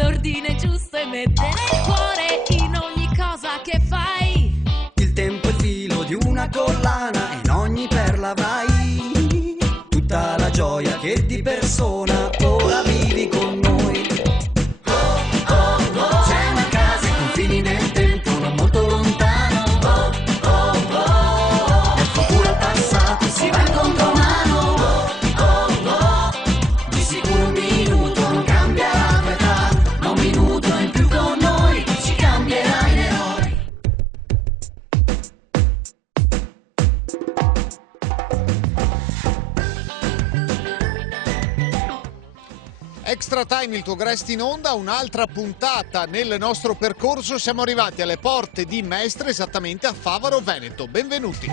l'ordine giusto e mettere il cuore in ogni cosa che fai. Il tempo è il filo di una collana e in ogni perla avrai tutta la gioia che di persona ora vivi con noi. C'è una casa ai confini del tempo non molto lontano. Nel futuro al passato si va in contromano. Di sicuro un minuto non cambia la tua età, ma un minuto in più con noi ci cambierà in eroi. Extra Time, il tuo Grest in onda, un'altra puntata nel nostro percorso. Siamo arrivati alle porte di Mestre, esattamente a Favaro Veneto. Benvenuti.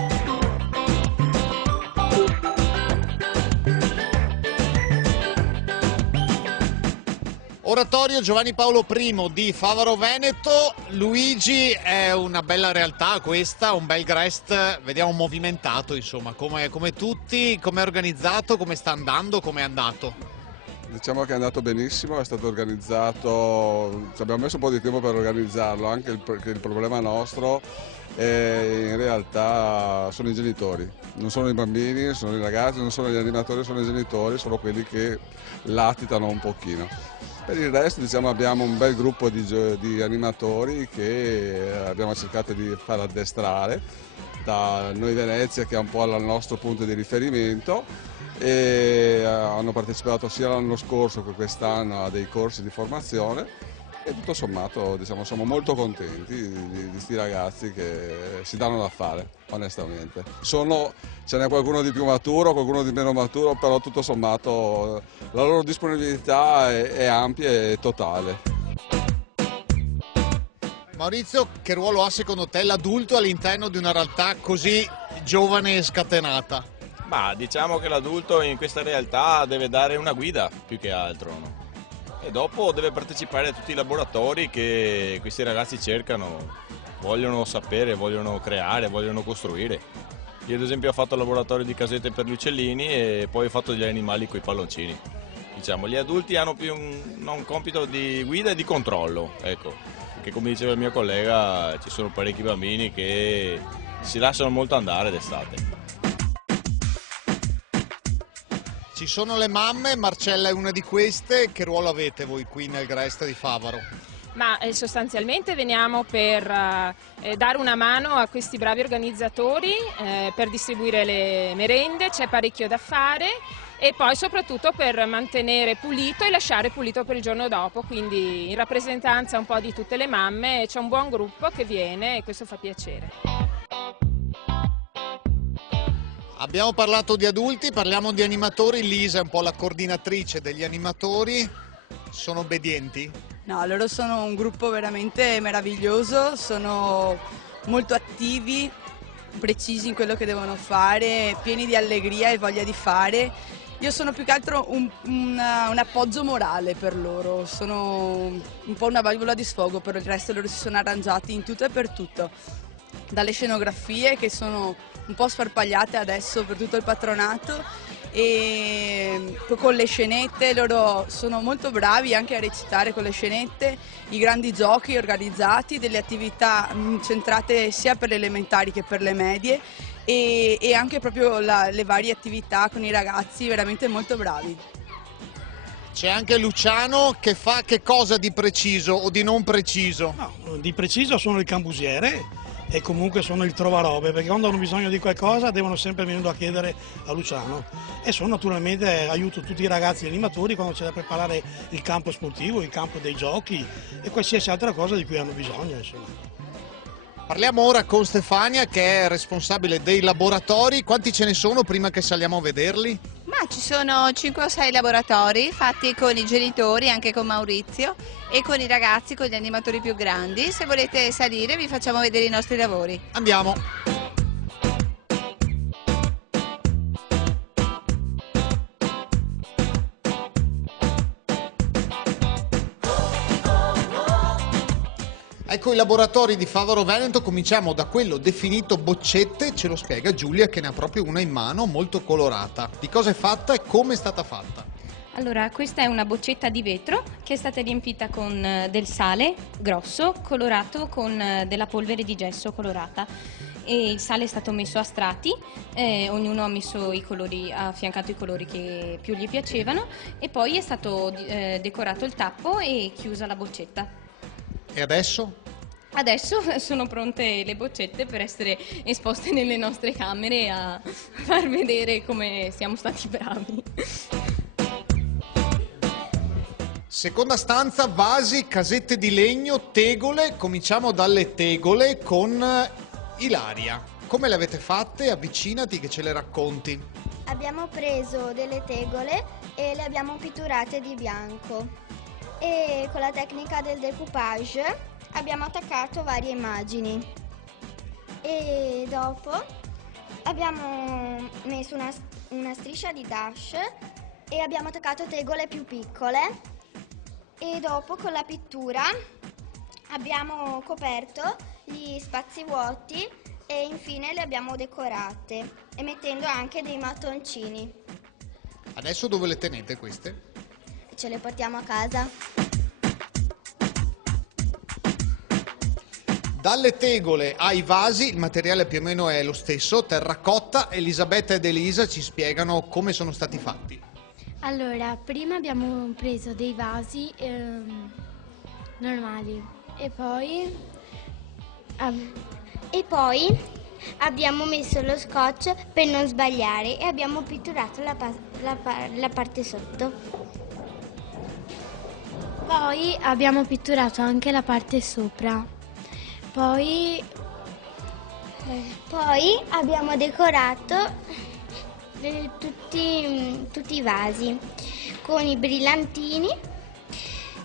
Oratorio Giovanni Paolo I di Favaro Veneto. Luigi, è una bella realtà questa, un bel Grest, vediamo movimentato, insomma, come tutti, come è organizzato, come sta andando, come è andato? Diciamo che è andato benissimo, è stato organizzato, ci abbiamo messo un po' di tempo per organizzarlo, anche perché il problema nostro in realtà sono i genitori, non sono i bambini, sono i ragazzi, non sono gli animatori, sono i genitori, sono quelli che latitano un pochino. Per il resto diciamo abbiamo un bel gruppo di animatori che abbiamo cercato di far addestrare da Noi Venezia, che è un po' il nostro punto di riferimento, e hanno partecipato sia l'anno scorso che quest'anno a dei corsi di formazione e tutto sommato diciamo, siamo molto contenti di questi ragazzi che si danno da fare, onestamente. Ce n'è qualcuno di più maturo, qualcuno di meno maturo, però tutto sommato la loro disponibilità è ampia e totale. Maurizio, che ruolo ha secondo te l'adulto all'interno di una realtà così giovane e scatenata? Ma diciamo che l'adulto in questa realtà deve dare una guida più che altro, no? E dopo deve partecipare a tutti i laboratori che questi ragazzi cercano, vogliono sapere, vogliono creare, vogliono costruire. Io ad esempio ho fatto il laboratorio di casette per gli uccellini e poi ho fatto degli animali con i palloncini. Diciamo, gli adulti hanno più un compito di guida e di controllo, ecco, perché come diceva il mio collega ci sono parecchi bambini che si lasciano molto andare d'estate. Ci sono le mamme, Marcella è una di queste. Che ruolo avete voi qui nel Grest di Favaro? Ma sostanzialmente veniamo per dare una mano a questi bravi organizzatori per distribuire le merende, c'è parecchio da fare e poi soprattutto per mantenere pulito e lasciare pulito per il giorno dopo, quindi in rappresentanza un po' di tutte le mamme c'è un buon gruppo che viene e questo fa piacere. Abbiamo parlato di adulti, parliamo di animatori. Lisa è un po' la coordinatrice degli animatori. Sono obbedienti? No, loro sono un gruppo veramente meraviglioso, sono molto attivi, precisi in quello che devono fare, pieni di allegria e voglia di fare. Io sono più che altro un appoggio morale per loro, sono un po' una valvola di sfogo, per il resto loro si sono arrangiati in tutto e per tutto. Dalle scenografie che sono un po' sfarpagliate adesso per tutto il patronato e con le scenette, loro sono molto bravi anche a recitare con le scenette, i grandi giochi organizzati, delle attività centrate sia per le elementari che per le medie e anche proprio le varie attività con i ragazzi veramente molto bravi. C'è anche Luciano che fa che cosa di preciso o di non preciso? No, di preciso sono il cambusiere e comunque sono il trovarobe, perché quando hanno bisogno di qualcosa devono sempre venire a chiedere a Luciano e sono naturalmente aiuto tutti i ragazzi animatori quando c'è da preparare il campo sportivo, il campo dei giochi e qualsiasi altra cosa di cui hanno bisogno, insomma. Parliamo ora con Stefania che è responsabile dei laboratori. Quanti ce ne sono prima che saliamo a vederli? Ma ci sono 5 o 6 laboratori fatti con i genitori, anche con Maurizio e con i ragazzi, con gli animatori più grandi. Se volete salire vi facciamo vedere i nostri lavori. Andiamo! Ecco i laboratori di Favaro Veneto, cominciamo da quello definito boccette, ce lo spiega Giulia che ne ha proprio una in mano molto colorata. Di cosa è fatta e come è stata fatta? Allora, questa è una boccetta di vetro che è stata riempita con del sale grosso, colorato con della polvere di gesso colorata. E il sale è stato messo a strati, ognuno ha messo i colori, ha affiancato i colori che più gli piacevano e poi è stato decorato il tappo e chiusa la boccetta. E adesso? Adesso sono pronte le boccette per essere esposte nelle nostre camere a far vedere come siamo stati bravi. Seconda stanza, vasi, casette di legno, tegole. Cominciamo dalle tegole con Ilaria. Come le avete fatte? Avvicinati che ce le racconti. Abbiamo preso delle tegole e le abbiamo pitturate di bianco e con la tecnica del decoupage abbiamo attaccato varie immagini e dopo abbiamo messo una striscia di dash e abbiamo attaccato tegole più piccole e dopo con la pittura abbiamo coperto gli spazi vuoti e infine le abbiamo decorate e mettendo anche dei mattoncini. Adesso dove le tenete queste? Ce le portiamo a casa. Dalle tegole ai vasi, il materiale più o meno è lo stesso, terracotta. Elisabetta ed Elisa ci spiegano come sono stati fatti. Allora, prima abbiamo preso dei vasi normali e poi abbiamo messo lo scotch per non sbagliare e abbiamo pitturato la parte sotto. Poi abbiamo pitturato anche la parte sopra. Poi abbiamo decorato tutti i vasi con i brillantini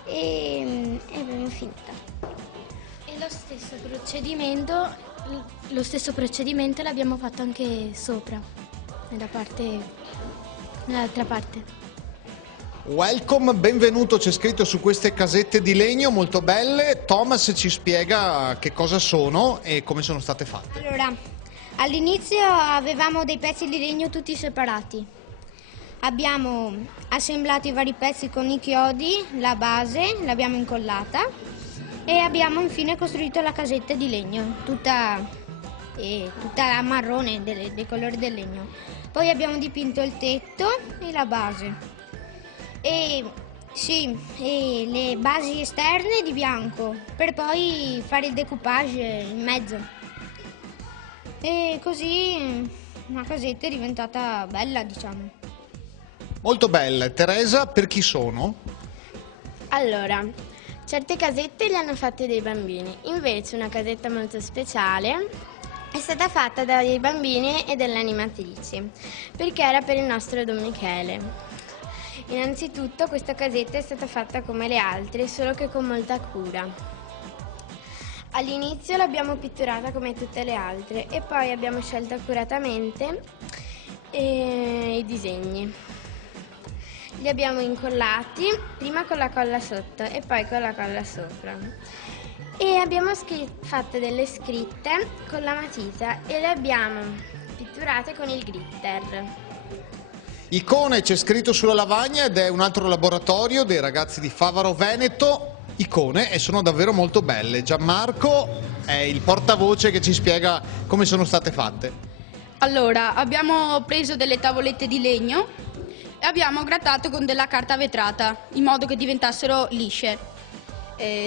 e abbiamo finito. E lo stesso procedimento l'abbiamo fatto anche sopra, nell'altra parte. Welcome, benvenuto, c'è scritto su queste casette di legno molto belle. Thomas ci spiega che cosa sono e come sono state fatte. Allora, all'inizio avevamo dei pezzi di legno tutti separati. Abbiamo assemblato i vari pezzi con i chiodi, la base l'abbiamo incollata e abbiamo infine costruito la casetta di legno, tutta marrone dei colori del legno. Poi abbiamo dipinto il tetto e la base. E le basi esterne di bianco per poi fare il decoupage in mezzo e così una casetta è diventata bella, diciamo. Molto bella. Teresa, per chi sono? Allora, certe casette le hanno fatte dei bambini, invece una casetta molto speciale è stata fatta dai bambini e dalle animatrici perché era per il nostro Don Michele. Innanzitutto questa casetta è stata fatta come le altre, solo che con molta cura. All'inizio l'abbiamo pitturata come tutte le altre e poi abbiamo scelto accuratamente i disegni. Li abbiamo incollati prima con la colla sotto e poi con la colla sopra. E abbiamo fatto delle scritte con la matita e le abbiamo pitturate con il glitter. Icone c'è scritto sulla lavagna ed è un altro laboratorio dei ragazzi di Favaro Veneto. Icone e sono davvero molto belle. Gianmarco è il portavoce che ci spiega come sono state fatte. Allora, abbiamo preso delle tavolette di legno e abbiamo grattato con della carta vetrata in modo che diventassero lisce.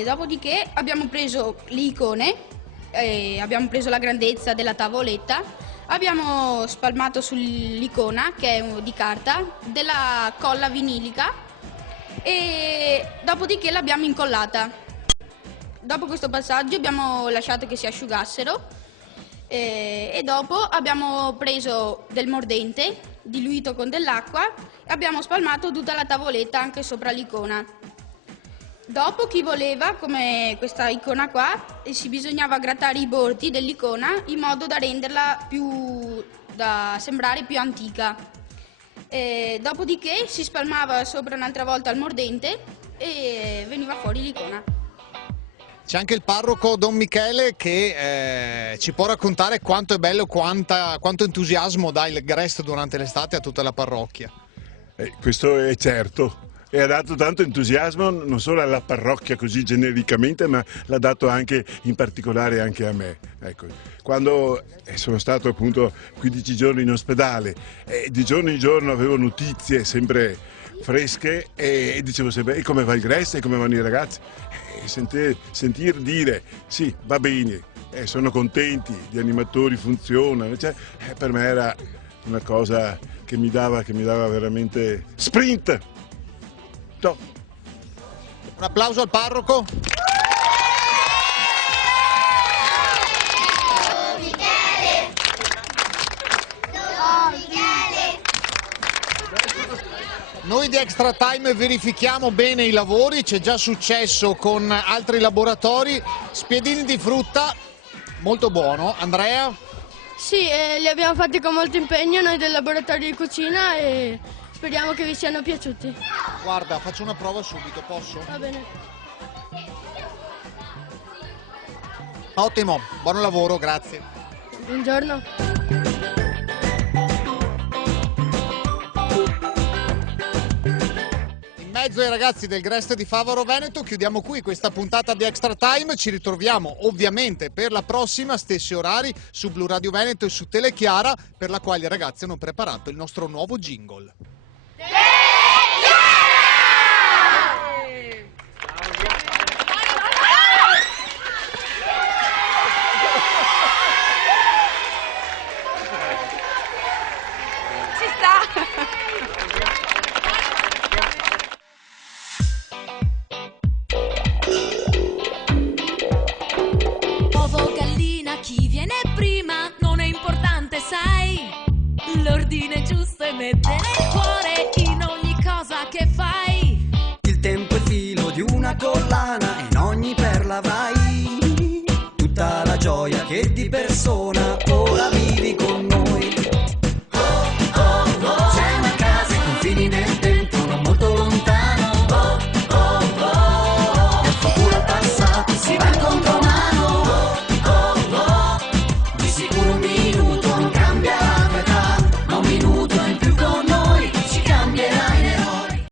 Dopodiché abbiamo preso le icone, abbiamo preso la grandezza della tavoletta. Abbiamo spalmato sull'icona, che è di carta, della colla vinilica e dopodiché l'abbiamo incollata. Dopo questo passaggio abbiamo lasciato che si asciugassero e dopo abbiamo preso del mordente diluito con dell'acqua e abbiamo spalmato tutta la tavoletta anche sopra l'icona. Dopo chi voleva, come questa icona qua, si bisognava grattare i bordi dell'icona in modo da renderla da sembrare più antica. Dopodiché si spalmava sopra un'altra volta il mordente e veniva fuori l'icona. C'è anche il parroco Don Michele che ci può raccontare quanto è bello, quanto entusiasmo dà il Grest durante l'estate a tutta la parrocchia. Questo è certo. E ha dato tanto entusiasmo non solo alla parrocchia così genericamente, ma l'ha dato anche in particolare anche a me. Ecco, quando sono stato appunto 15 giorni in ospedale e di giorno in giorno avevo notizie sempre fresche e dicevo sempre: e come va il Grest, e come vanno i ragazzi? E sentir dire sì, va bene, sono contenti, gli animatori funzionano, cioè, per me era una cosa che mi dava veramente sprint. No. Un applauso al parroco. Noi di Extra Time verifichiamo bene i lavori, c'è già successo con altri laboratori. Spiedini di frutta, molto buono. Andrea? Sì, li abbiamo fatti con molto impegno noi del laboratorio di cucina e speriamo che vi siano piaciuti. Guarda, faccio una prova subito, posso? Va bene. Ottimo, buon lavoro, grazie. Buongiorno. In mezzo ai ragazzi del Grest di Favaro Veneto chiudiamo qui questa puntata di Extra Time. Ci ritroviamo ovviamente per la prossima, stessi orari su Blu Radio Veneto e su Telechiara, per la quale i ragazzi hanno preparato il nostro nuovo jingle. Ci sta! Uovo, gallina, chi viene prima non è importante, sai? L'ordine giusto e mette nel cuore